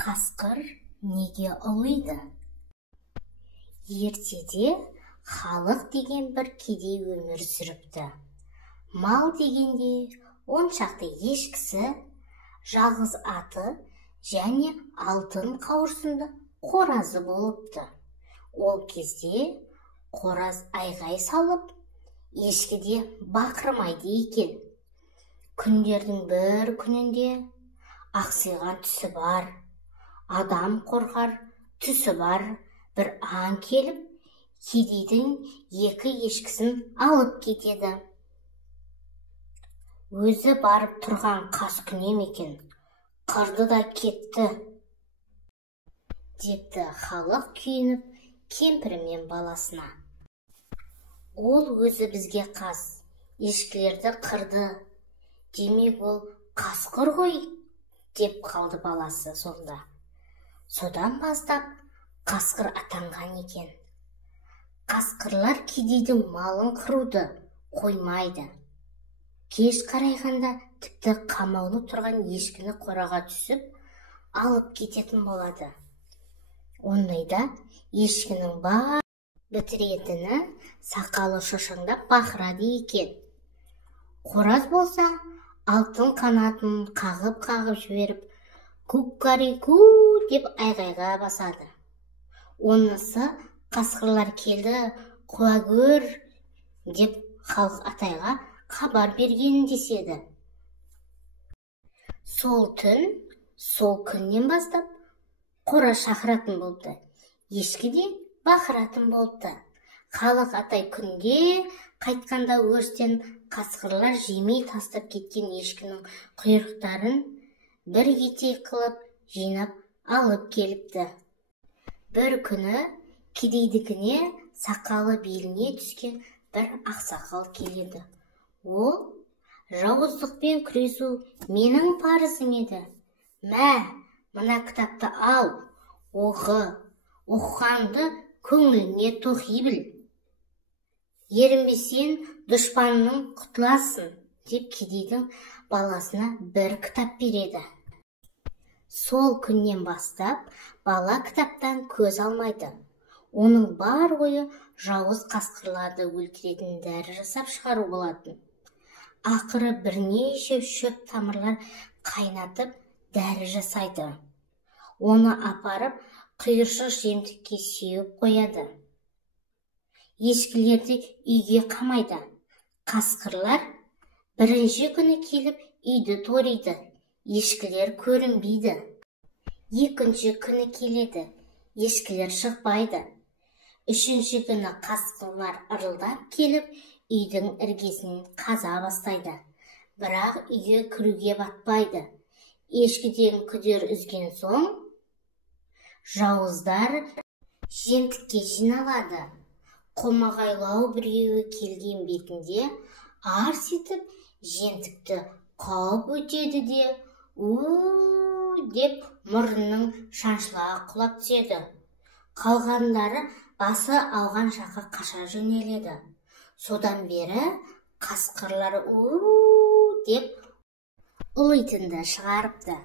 Қасқыр неге ұлиды? Ертеде халық деген бір кедей өмір сүріпті. Мал дегенде он шақты ешкісі, жалғыз аты және алтын қауырсынды қоразы болыпты. Ол кезде қораз айғай салып, ешкіде бақырмайды екен. Күндердің бір күнінде ақсиған түсі бар, адам қорқар түсі бар бір аң келіп, кедейдің екі ешкісін алып кетеді. Өзі барып тұрған қас күнем екен, қырды да кетті, депті халық күйініп кемпірі мен баласына. Ол өзі бізге қас, ешкілерді қырды, демек ол қасқыр ғой, деп қалды баласы сонда. Содан бастап қасқыр атанған екен. Қасқырлар кедейдің малын қыруды қоймайды. Кеш қарайғанда тіпті қамаулы тұрған ешкіні қораға түсіп, алып кететін болады. Ондайда ешкінің бар бітіретіні сақалы шошаңдап бақырады екен. Қораз болса, алтын қанатын қағып жіберіп, «Кукарику» деп айғайға басады. Онысы қасқырлар келді, қуа көр, деп халық атайға хабар бергенін деседі. Сол түн, сол күннен бастап қораз шақыратын болыпты, ешкі де бақыратын болыпты. Халық атай күнде қайтқанда өрістен қасқырлар жемей тастап кеткен ешкінің құйрықтарын бір етек қылып жинап алып келіпті. Бір күні кедейдікіне сақалы беліне түскен бір ақсақал келеді. Ол жауыздықпен күресу менің парызым еді. Мә, мына кітапты ал, оқы, оқығанды көңіліңе тоқи біл. Ерінбесең дұшпанның құтыласың, деп кедейдің баласына бір кітап береді. Сол күннен бастап бала кітаптан көз алмайды. Оның бар ойы жауыз қасқырларды өлтіретін дәрі жасап шығару болатын. Ақыры бірнеше шөп тамырлар қайнатып дәрі жасайды. Оны апарып құйыршық жемтікке сеуіп қояды. Ешкілерді үйге қамайды. Қасқырлар бірінші күні келіп үйді ториды. Ешкілер көрінбейді. Екінші күні келеді. Ешкілер шықпайды. Үшінші күні қасқырлар ырылдап келіп, үйдің іргесін қаза бастайды. Бірақ үйге кіруге батпайды. Ешкіден күдер үзген соң, жауыздар жемтікке жиналады. Қомағайлау біреуі келген бетінде арс етіп жемтікті қауып өтеді де, деп мұрнының шаншыла құлап түседі. Қалғандары басы алған жаққа қаша жөнеледі. Содан бері қасқырлар деп ұлитынды шығарыпты.